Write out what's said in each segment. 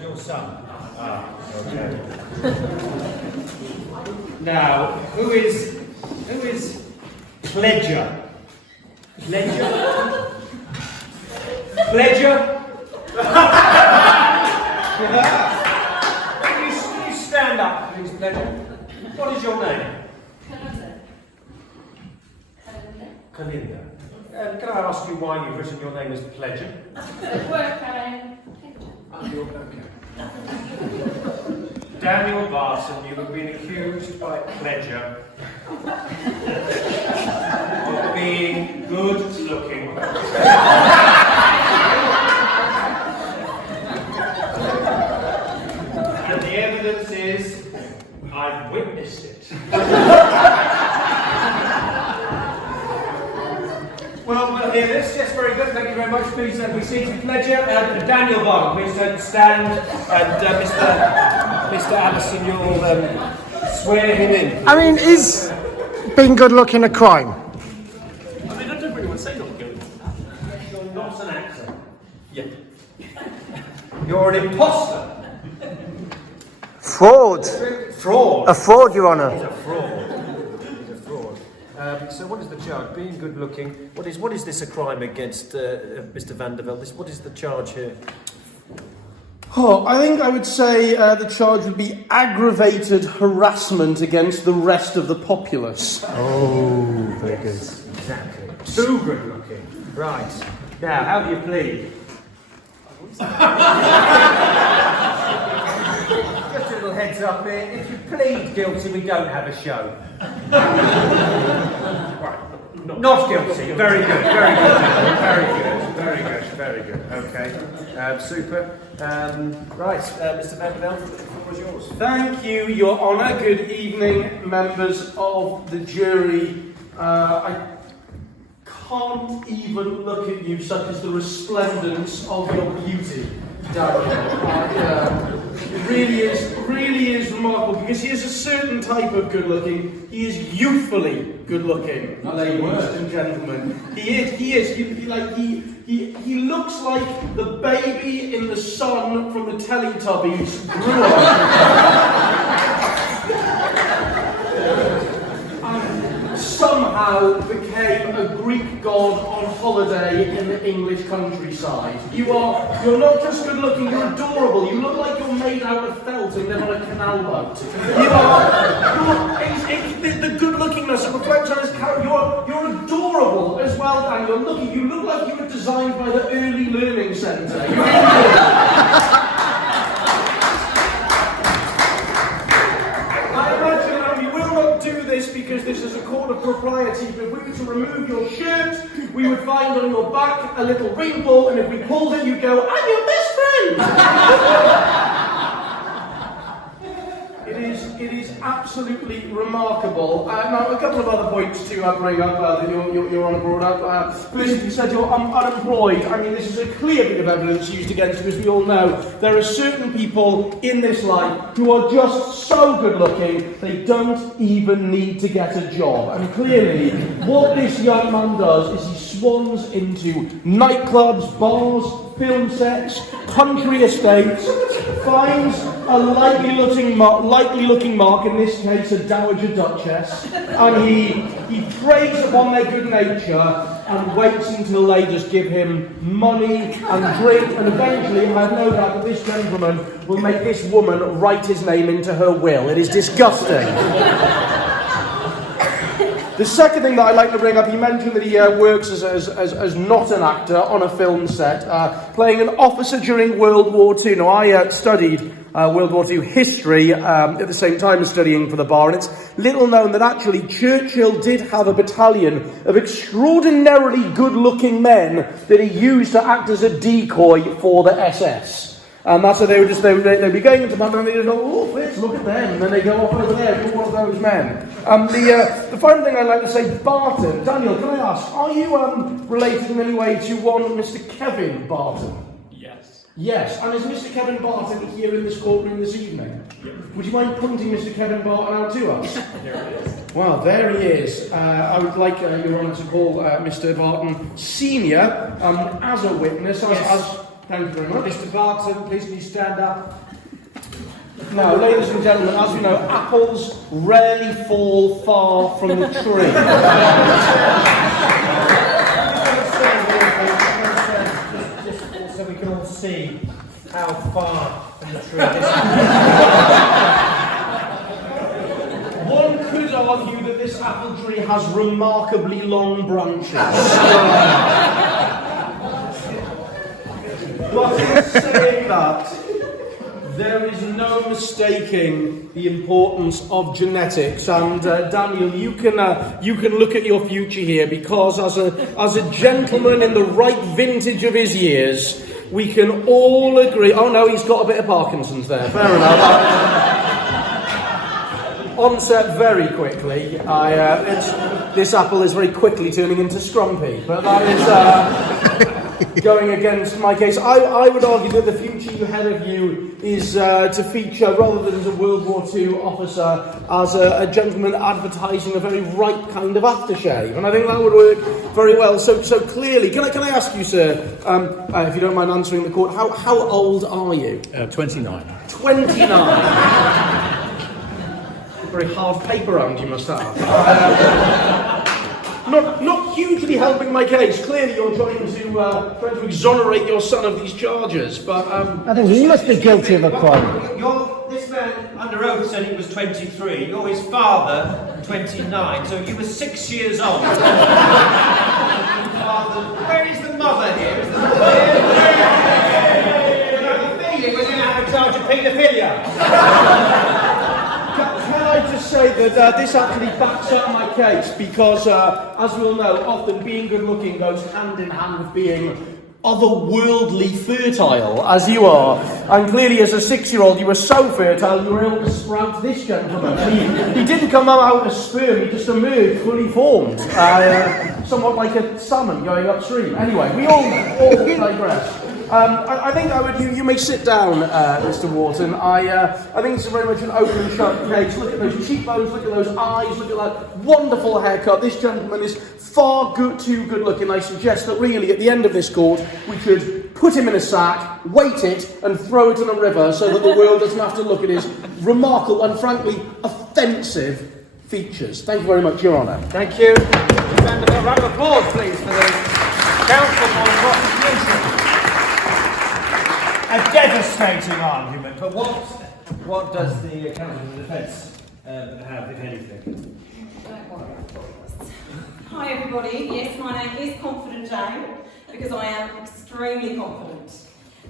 is your son. Ah, okay. Now, who is Pledger? Pledger? Pledger? you stand up, please, Pledger. What is your name? Kalinda. Can I ask you why you've written your name as Pledger? Daniel Barton, you have been accused by Pledger of being good looking. And the evidence is, I've witnessed it. Well, hear this. Yes, very good. Thank you very much. Please be seated, Pledger. Daniel Barton, please stand. And Mr. Allison, you'll swear him in. I mean, is being good looking a crime? I mean, I don't really want to say not good. You're not an actor. Yeah. You're an imposter. Fraud. Fraud. A fraud, Your Honour. He's a fraud. So what is the charge? Being good looking. What is this a crime against Mr. Van der Velde? What is the charge here? Oh, I think I would say the charge would be aggravated harassment against the rest of the populace. Oh, very good. Exactly. Too good looking. Right. Now, how do you plead? Just a little heads up here. If you plead guilty, we don't have a show. Right. Not guilty. Very good. Very good. Very good. Very good. Very good. Okay. Super. Right. Mr. Van der Velde, the floor is yours. Thank you, Your Honour. Good evening, members of the jury. I can't even look at you, such as the resplendence of your beauty, Daniel. It really is remarkable, because he is a certain type of good looking. He is youthfully good looking, ladies and gentlemen. He is. He looks like the baby in the sun from the Teletubbies grew up. And somehow became a Greek god on holiday in the English countryside. You're not just good looking, you're adorable. You look like you're made out of felt and live on a canal boat. The good lookingness reflects on his character. You're adorable as well, Dan. You look like you were designed by the Early Learning Centre. You really do. Because this is a court of propriety, but if we were to remove your shirt, we would find on your back a little wrinkle, and if we pulled it, you'd go, "I'm your best friend!" It is absolutely remarkable. Now, a couple of other points to bring up that Your Honour brought up. First, you said you're unemployed. I mean, this is a clear bit of evidence used against you, as we all know. There are certain people in this life who are just so good looking, they don't even need to get a job. And clearly, what this young man does is he swans into nightclubs, bars, film sets, country estates, finds a likely looking mark, in this case a dowager duchess, and he preys upon their good nature and waits until they just give him money and drink, and eventually I have no doubt that this gentleman will make this woman write his name into her will. It is disgusting. The second thing that I'd like to bring up, he mentioned that he works as not an actor on a film set, playing an officer during World War II. Now, I studied World War II history at the same time as studying for the bar, and it's little known that actually Churchill did have a battalion of extraordinarily good-looking men that he used to act as a decoy for the SS. And that's how they'd be going into battle and they'd go, "Oh, Fitz, look at them," and then they go off over there, you're one of those men. The final thing I'd like to say, Barton. Daniel, can I ask, are you related in any way to one Mr. Kevin Barton? Yes. Yes, and is Mr. Kevin Barton here in this courtroom this evening? Yes. Would you mind pointing Mr. Kevin Barton out to us? There he is. Well, there he is. I would like, Your Honour, to call Mr. Barton Senior as a witness. Thank you very much. Mr. Barton, please can you stand up? Now, ladies and gentlemen, as we know, apples rarely fall far from the tree. Just so we can all see how far from the tree this One could argue that this apple tree has remarkably long branches. But in saying that, there is no mistaking the importance of genetics, and Daniel, you can look at your future here, because as a gentleman in the right vintage of his years, we can all agree. Oh no, he's got a bit of Parkinson's there. Fair enough. Onset very quickly. This apple is very quickly turning into scrumpy, but that is going against my case. I would argue that the future you ahead of you is to feature, rather than as a World War II officer, as a gentleman advertising a very ripe kind of aftershave, and I think that would work very well. So clearly, can I ask you, sir, if you don't mind answering the court, how old are you? 29. 29. Very hard paper round you must have. Not hugely helping my case. Clearly, you're trying to exonerate your son of these charges, but I think he must be guilty of a crime. This man under oath said he was 23. You're his father, 29. So you were 6 years old. Where is the mother here? Is the mother here? I have a feeling we're going to have a charge of paedophilia. Can I just say that this actually backs up my case, because, as we all know, often being good-looking goes hand in hand with being otherworldly fertile, as you are. And clearly, as a 6-year-old, you were so fertile, you were able to sprout this gentleman. He didn't come out as sperm, he just emerged fully formed, somewhat like a salmon going upstream. Anyway, we all digress. I think you may sit down, Mr. Wharton. I think it's very much an open and shut case. Look at those cheekbones, look at those eyes, look at that wonderful haircut. This gentleman is far too good looking. I suggest that really at the end of this court, we should put him in a sack, weight it, and throw it in a river, so that the world doesn't have to look at his remarkable and frankly offensive features. Thank you very much, Your Honour. Thank you. A round of applause, please, for the counsel for the prosecution. A devastating argument, but what does the counsel for the defence have, if anything? Don't worry. Hi everybody, yes, my name is Confident Jane, because I am extremely confident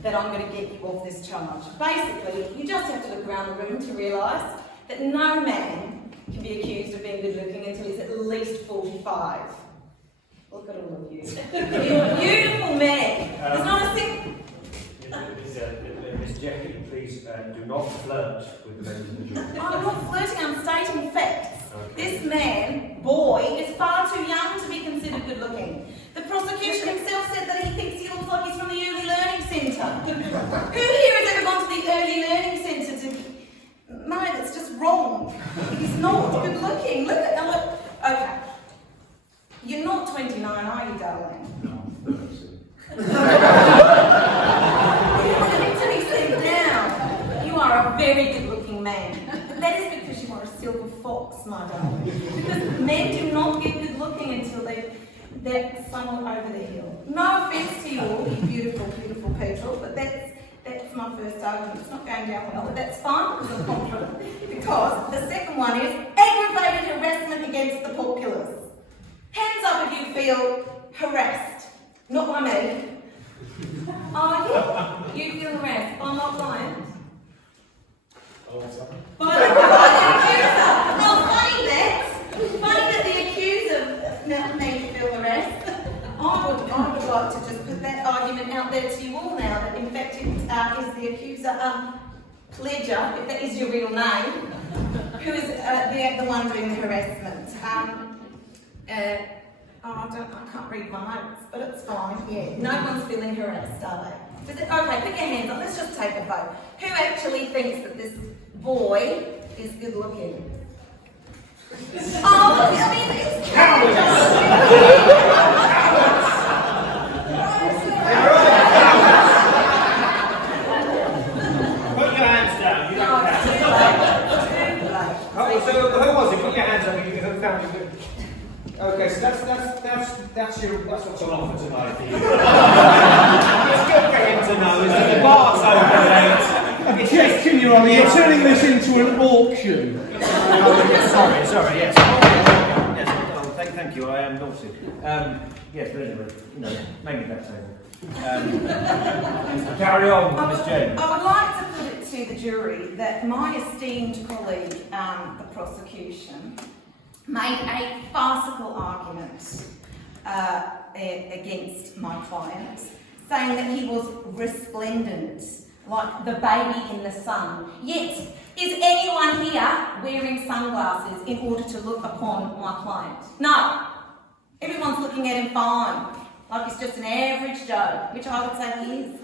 that I'm going to get you off this charge. Basically, you just have to look around the room to realise that no man can be accused of being good looking until he's at least 45. Look at all of you. You're a beautiful man. There's not a single... Miss Jackie, please do not flirt with the members of the jury. I'm not flirting, I'm stating facts. Okay. This man, boy, is far too young to be considered good looking. The prosecution himself said that he thinks he looks like he's from the early learning centre. Who here has ever gone to the early learning centre to... No, that's just wrong. He's not good looking. Look at him. Okay. You're not 29, are you, darling? No, 30. You are a very good-looking man. That is because you are a silver fox, my darling. Because men do not get good-looking until they're somewhat over the hill. No offence to you all, you beautiful, beautiful people, but that's my first argument. It's not going down well, but that's fine because I'm confident. Because the second one is aggravated harassment against the populace. Hands up if you feel harassed. Not by me. Oh, you feel harassed by my client? By the accuser. Well, funny that the accuser made you feel harassed. I would like to just put that argument out there to you all now, that in fact it is the accuser, Pledger, if that is your real name, who is the one doing the harassment. I can't read my notes, but it's fine, yeah. No one's feeling harassed, are they? Okay, put your hands up, let's just take a vote. Who actually thinks that this boy is good looking? Oh, I mean, it's cowardice! That's what's on offer tonight for you. It's good for him to know is that the bar's open late. Objection, Your Honour, you're turning this into an auction. Sorry, yes. Yes, thank you, I am naughty. Yes, but anyway, maybe that's over. Carry on, Miss Jane. I would like to put it to the jury that my esteemed colleague, the prosecution, made a farcical argument against my client, saying that he was resplendent, like the baby in the sun. Yet, is anyone here wearing sunglasses in order to look upon my client? No. Everyone's looking at him fine, like he's just an average Joe, which I would say he is.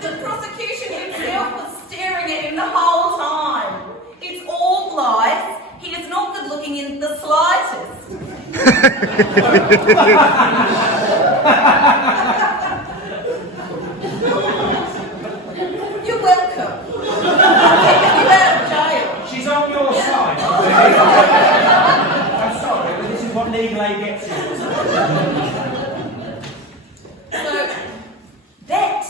The prosecution himself was staring at him the whole time. It's all lies. He is not good looking in the slightest. You're welcome. I'll get you out of jail. She's on your side. I'm sorry, but this is what legal aid gets you. So, that,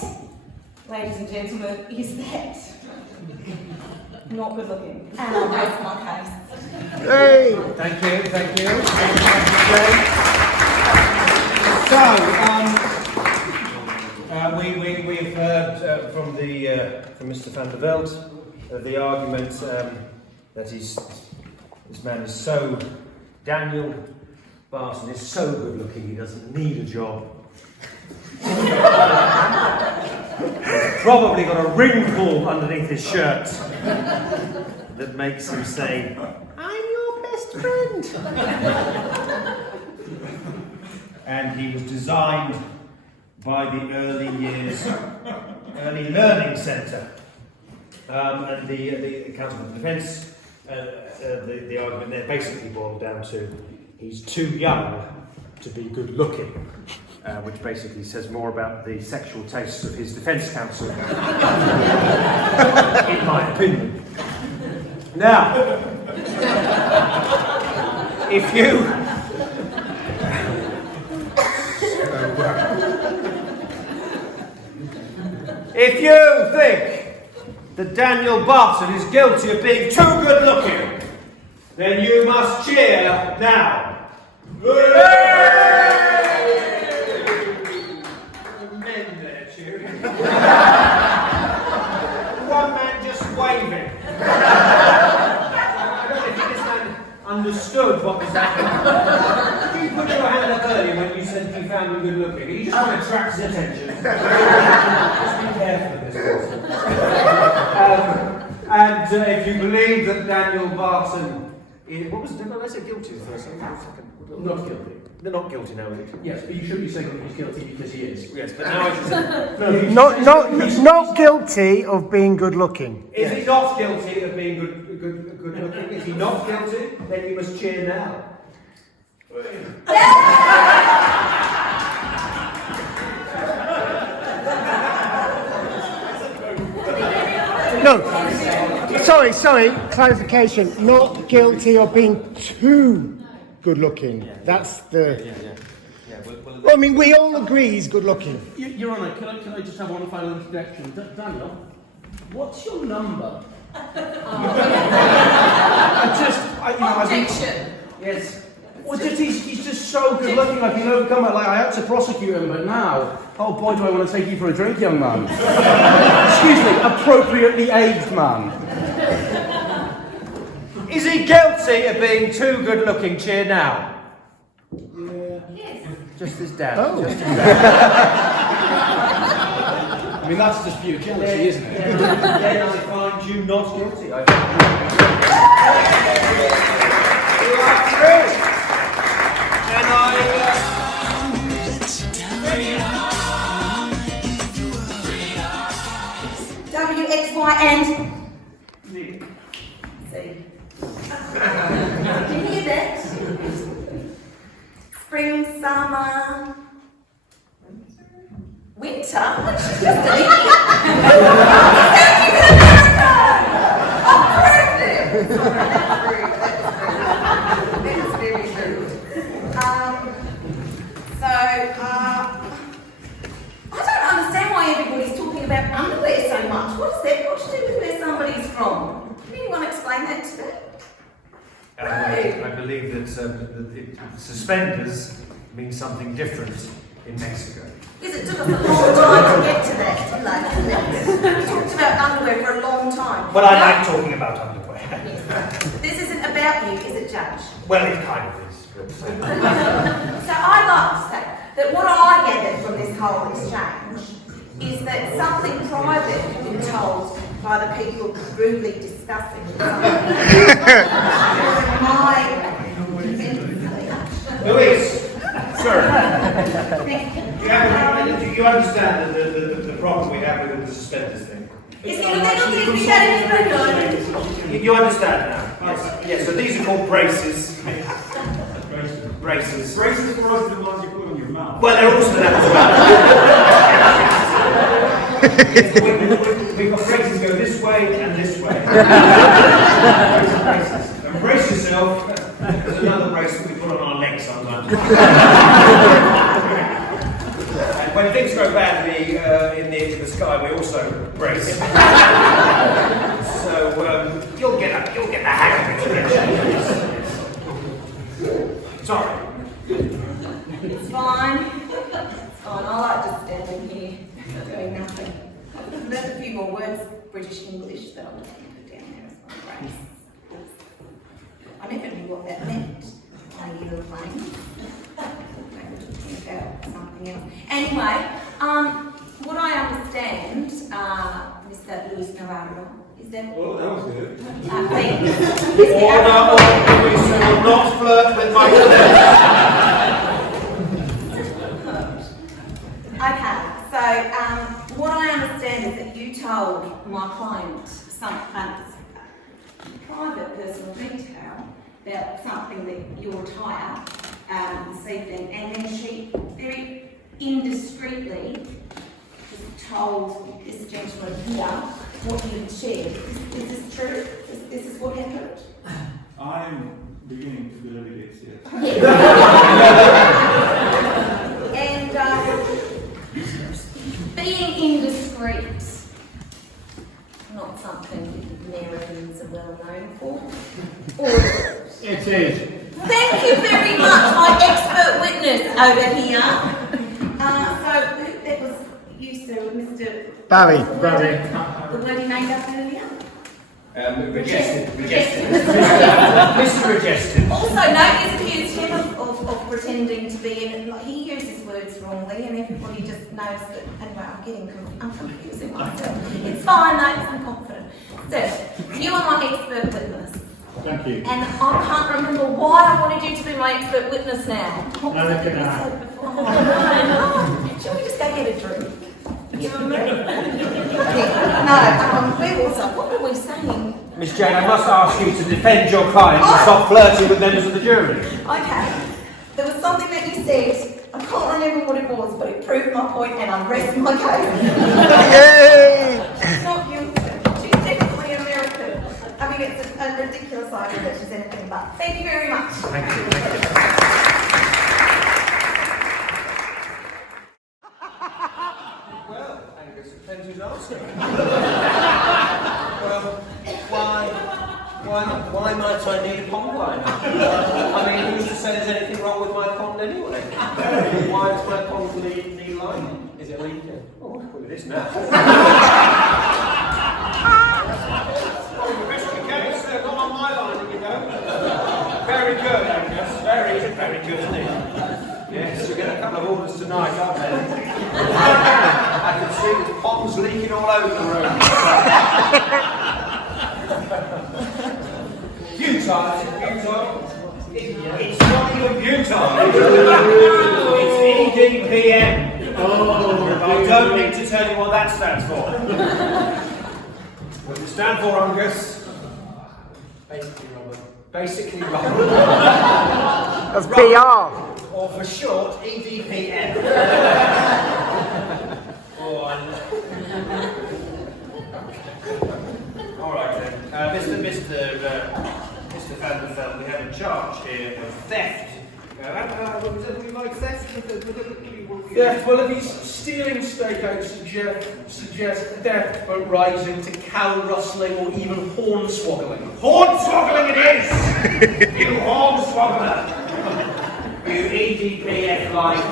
ladies and gentlemen, is that. Not good looking. And I'll rest my case. Hey! Thank you. So, we've heard from Mr. van der Velde the argument that this man is so, Daniel Barton is so good looking he doesn't need a job. He's probably got a wrinkle underneath his shirt that makes him say, "I'm your best friend." And he was designed by the Early Learning Centre. And the counsel for the defence, the argument there basically boiled down to he's too young to be good looking. Which basically says more about the sexual tastes of his defence counsel, in my opinion. Now, if you think that Daniel Barton is guilty of being too good looking, then you must cheer now. One man just waving. I don't think this man understood what was happening. Did you put your hand up earlier when you said you found him good looking? Are you just trying to attract his attention? Just be careful of this person. And if you believe that Daniel Barton is... What was it? Did I say guilty first? Not guilty. They're not guilty now, is it? Yes, but you should be saying that he's guilty because he is. Yes, but now I should say... He's not guilty of being good looking. Is he not guilty of being good looking? Is he not guilty? Then you must cheer now. No. Sorry, clarification. Not guilty of being too good looking. That's the... Well, I mean, we all agree he's good looking. Your Honour, can I just have one final introduction? Daniel, what's your number? Objection. Yes. Well, he's just so good looking, like he's overcome it. Like, I had to prosecute him, but now, oh boy, do I want to take you for a drink, young man. Excuse me, appropriately aged man. Is he guilty of being too good looking? Cheer now. Yes. Just his dad. Oh. Just his dad. I mean, that's just pure jealousy, isn't it? Then I find you not guilty. You are true. And W, X, Y, and Z. Did you hear that? Spring, summer, winter. What's just an idiot? Oh, perfect. That's very suspenders mean something different in Mexico. Because it took us a long time to get to that, didn't it? We talked about underwear for a long time. Well, I like talking about underwear. Yes. This isn't about you, is it, Judge? Well, it kind of is. But, So I'd like to say that what I gathered from this whole exchange is that something private had been told by the people rudely discussing my Louise, sir, Thank you. you understand the problem we have with the suspenders thing? Is it a little bit of shadow? You understand now? Yes. Yes, so these are called braces. Braces. Braces for us are the ones you put on your mouth. Well, they're also that as well. We've got braces go this way and this way. Braces. And brace yourself. There's another brace that we put on our legs sometimes. And when things go badly in the sky, we also brace. So you'll get the hang of it eventually. Sorry. It's fine. It's fine. I like just standing here doing nothing. There's a few more words, British English, that I'll just put down there as well. Grace. I never knew what that meant. You were playing. Maybe talking about something else. Anyway, what I understand, Mr. Luis Navarro, is that. Well, that was good. Order, not flirt with my Okay, so what I understand is that you told my client some kind of private personal detail about something that your attire this evening, and then she very indiscreetly just told this gentleman here what you had shared. Is this true? This is what happened? I'm beginning to believe it, yes. And being indiscreet, not something Americans are well known for. Or It is. thank you very much, my expert witness over here. So it was you, sir, Mr. Barry. The word he made up earlier. Regested. Mr. Regested. Also, nobody accused him of pretending to be in. Like, he uses words wrongly, and everybody just knows that. Anyway, I'm confusing myself. It's fine, though, I'm confident. So, you are my expert witness. Thank you. And I can't remember why I wanted you to be my expert witness now. What was it that you said before? Shall we just go get a drink? You remember? No, what were we saying? Miss Jane, I must ask you to defend your client and stop flirting with members of the jury. Okay, there was something that you said, I can't remember what it was, but it proved my point and I rest my case. Yay! She's not guilty, she's definitely American. I mean, it's a ridiculous idea that she's anything but. Thank you very much. Thank you. Well, I guess it depends who's asking. Why might I need a pond liner? I mean, who's to say there's anything wrong with my pond anyway? Why does my pond need lining? Is it leaking? Oh, look at this now. Not on my lining, you know. Very good, Angus. Very good, isn't it? Yes, we're getting a couple of orders tonight, aren't we? I can see there's ponds leaking all over the room. Butyle. It's not even butyle. It's EDPM. I don't need to tell you what that stands for. What does it stand for, Angus? Basically rubber. That's PR. Or for short, EDPM. All right then, Mr. Van der Velde, we have a charge here of theft. Would you like theft? Theft, well, if he's stealing stakeout, suggest theft, but rising to cow rustling or even hornswoggling. Hornswoggling it is! You hornswoggler! you, EDPF line.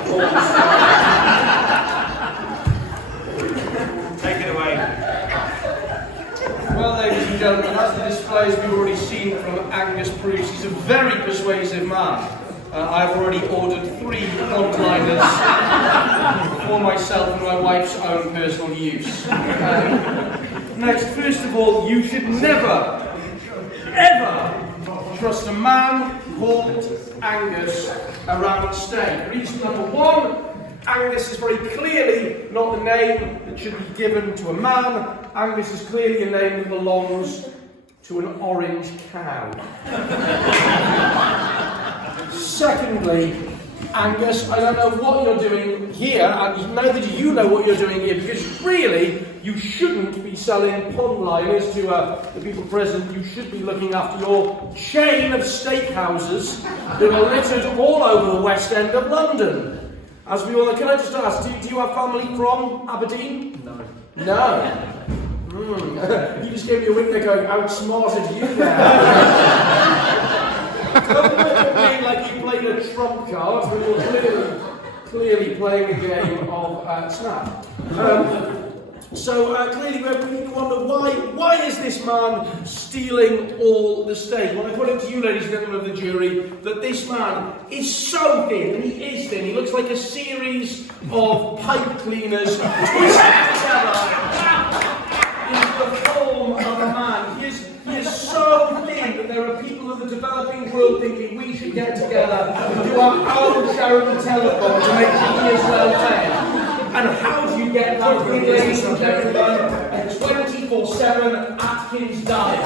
Take it away. Well, ladies and gentlemen, as the displays we've already seen from Angus proves, he's a very persuasive man. I've already ordered 3 one-liners for myself and my wife's own personal use. Next, first of all, you should never, ever trust a man called Angus around steak. Reason number 1, Angus is very clearly not the name that should be given to a man. Angus is clearly a name that belongs to an orange cow. Secondly, Angus, I don't know what you're doing here, and neither do you know what you're doing here, because really, you shouldn't be selling pond liners to the people present. You should be looking after your chain of steakhouses that are littered all over the West End of London. As we all know, can I just ask, do you have family from Aberdeen? No. No? You just gave me a wink there going, outsmarted you there. Don't look at me like you played a trump card, but you're clearly playing a game of snap. So clearly we need to wonder why is this man stealing all the steak? Well, I put it to you, ladies and gentlemen of the jury, that this man is so thin, and he is thin. He looks like a series of pipe cleaners twisted together into the form of a man. He is so thin that there are people of the developing world thinking we should get together and do our own charitable telethon to make sure he is well fed. And how do you get that thing, ladies and gentlemen? A 24/7 Atkins diet.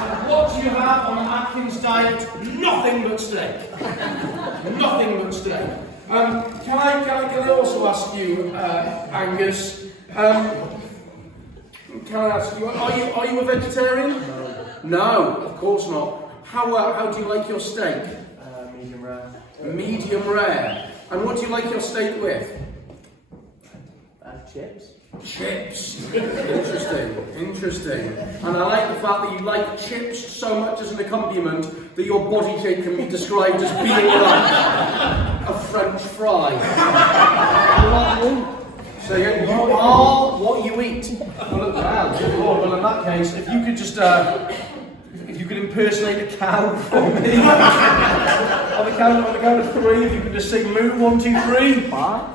And what do you have on an Atkins diet? Nothing but steak. Nothing but steak. Can I also ask you, Angus? Can I ask you? Are you a vegetarian? No, of course not. How do you like your steak? Medium rare. Medium rare. And what do you like your steak with? Chips. Chips. Interesting. And I like the fact that you like chips so much as an accompaniment that your body shape can be described as being like a French fry. So you are what you eat. Well, in that case, if you could just if you could impersonate a cow for me. on the count of 3, if you could just sing moo, 1, 2, 3. Wow,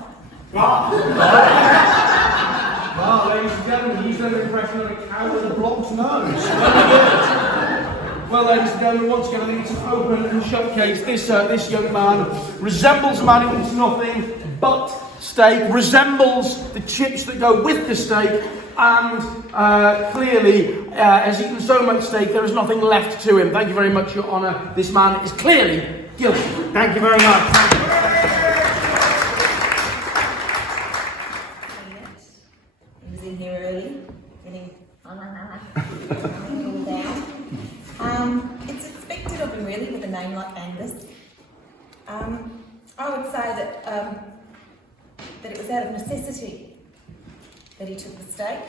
ladies and gentlemen, he's done an impression of a cow with a blocked nose. Well, ladies and gentlemen, once again, I think it's an open and showcase. This young man resembles a man who eats nothing but steak, resembles the chips that go with the steak, and clearly has eaten so much steak there is nothing left to him. Thank you very much, Your Honour. This man is clearly guilty. Thank you very much. He was in here early, getting cooled down. It's expected of him really with a name like Angus. I would say that it was out of necessity that he took the steak,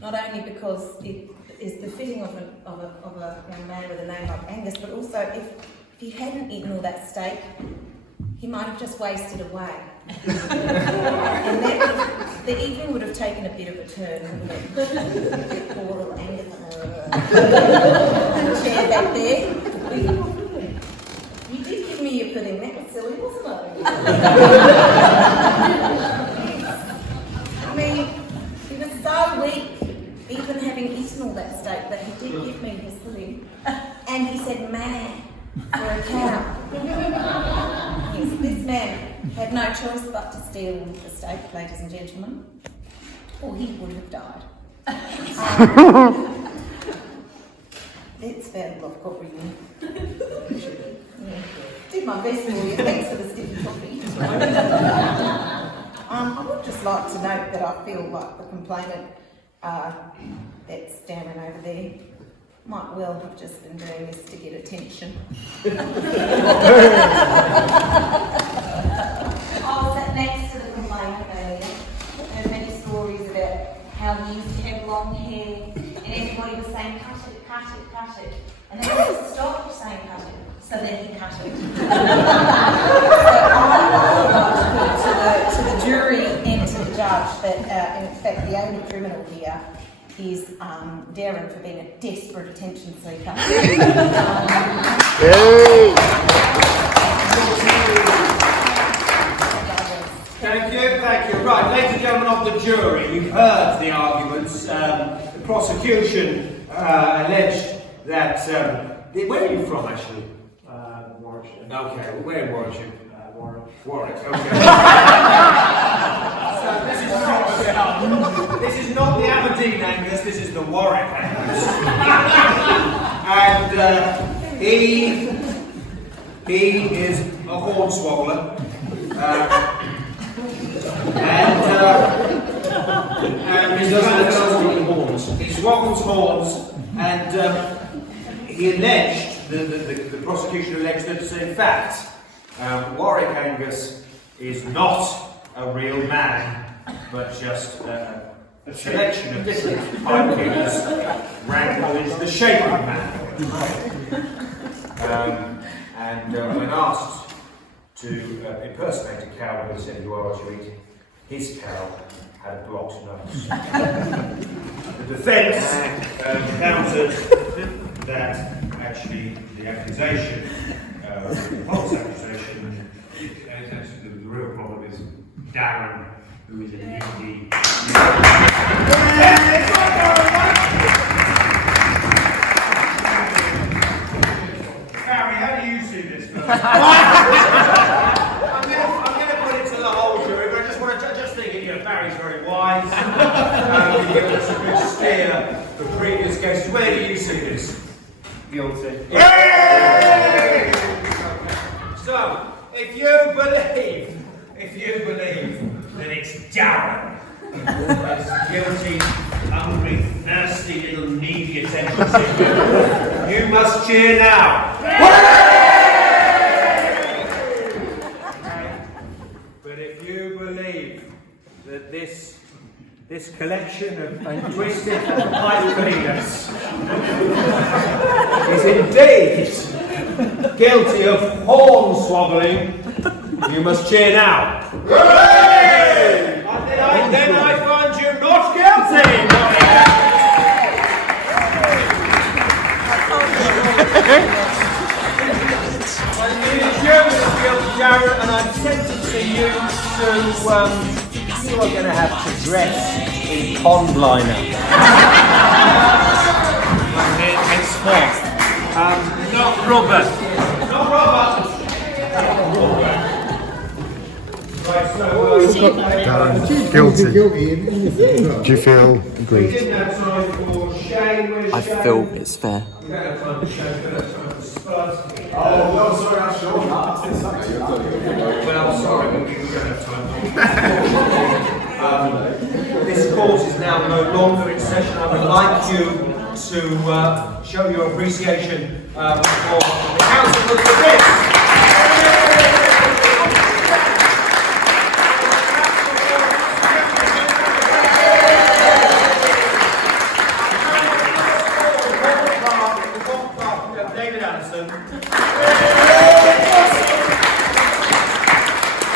not only because it is befitting of a young man with a name like Angus, but also if he hadn't eaten all that steak, he might have just wasted away. And the evening would have taken a bit of a turn, wouldn't it? Poor little Angus. Chair back there. You did give me your pudding, that was silly, wasn't it? I mean, he was so weak, even having eaten all that steak, that he did give me his pudding. And he said, man, for a cow. Yes, this man had no choice but to steal the steak, ladies and gentlemen, or he would have died. It's bad luck, obviously. Yeah. Did my best for you. Thanks for the sticky coffee. I would just like to note that I feel like the complainant that's standing over there might well have just been doing this to get attention. I was sat next to the complainant earlier. I heard many stories about how he used to have long hair and everybody was saying cut it, cut it, cut it. And then he stop saying cut it, so then he cut it. So to the jury and to the judge that in fact the only criminal here is Darren for being a desperate attention seeker. Thank you. Right, ladies and gentlemen of the jury, you've heard the arguments. The prosecution alleged that... where are you from, actually? Warwickshire. Okay, where in Warwickshire? Warwick, okay. So this is not the Aberdeen Angus, this is the Warwick Angus. And he is a hornswoggler. And he swoggles horns, and he alleged, the prosecution alleged that in fact Warwick Angus is not a real man, but just a selection of different figures rankled into the shape of a man. And when asked to impersonate a cow, he said, "You are what you eat." His cow had a blocked nose. The defence countered that actually the accusation, the false accusation, the real problem is Darren, who is a newly. Barry, how do you see this? I'm going to put it to the whole jury, but I just think Barry's very wise. He's given us a good steer for previous cases. Where do you see this? guilty. So, if you believe that it's Darren that's guilty, hungry, thirsty little needy attention seeker, you must cheer now. But if you believe that this collection of twisted pipe cleaners is indeed guilty of hornswoggling, you must cheer now. And then I find you not guilty. And I'm tempted to you are going to have to dress in pond liner. Henceforth. Not rubber. Not rubber. Right, so Guilty. Do you feel we aggrieved? didn't have time for Shane. Where's I Shane? feel it's fair. We don't have time for Shane, we don't have time for Spurs. Oh, no, sorry, I'm sure. Well, sorry, but we don't have time for this court is now no longer in session. I would like you to show your appreciation for the counsel for this. David Anderson.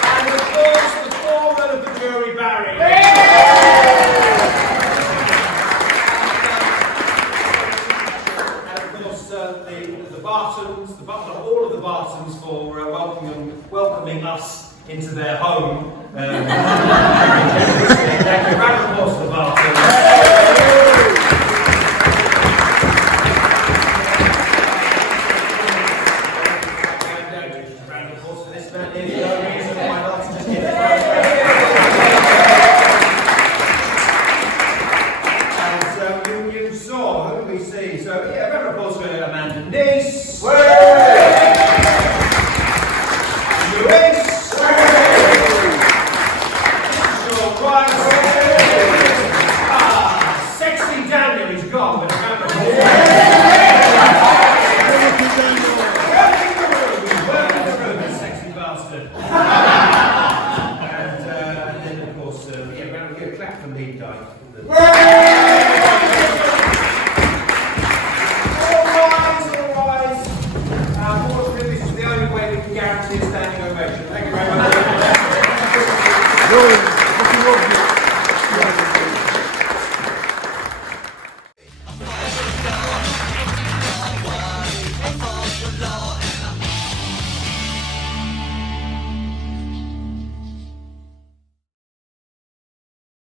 And of course, the foreman of the jury, Barry. And of course, the Bartons, all of the Bartons for welcoming us into their home. Thank you. Round of applause for the Bartons. Round of applause for this man here.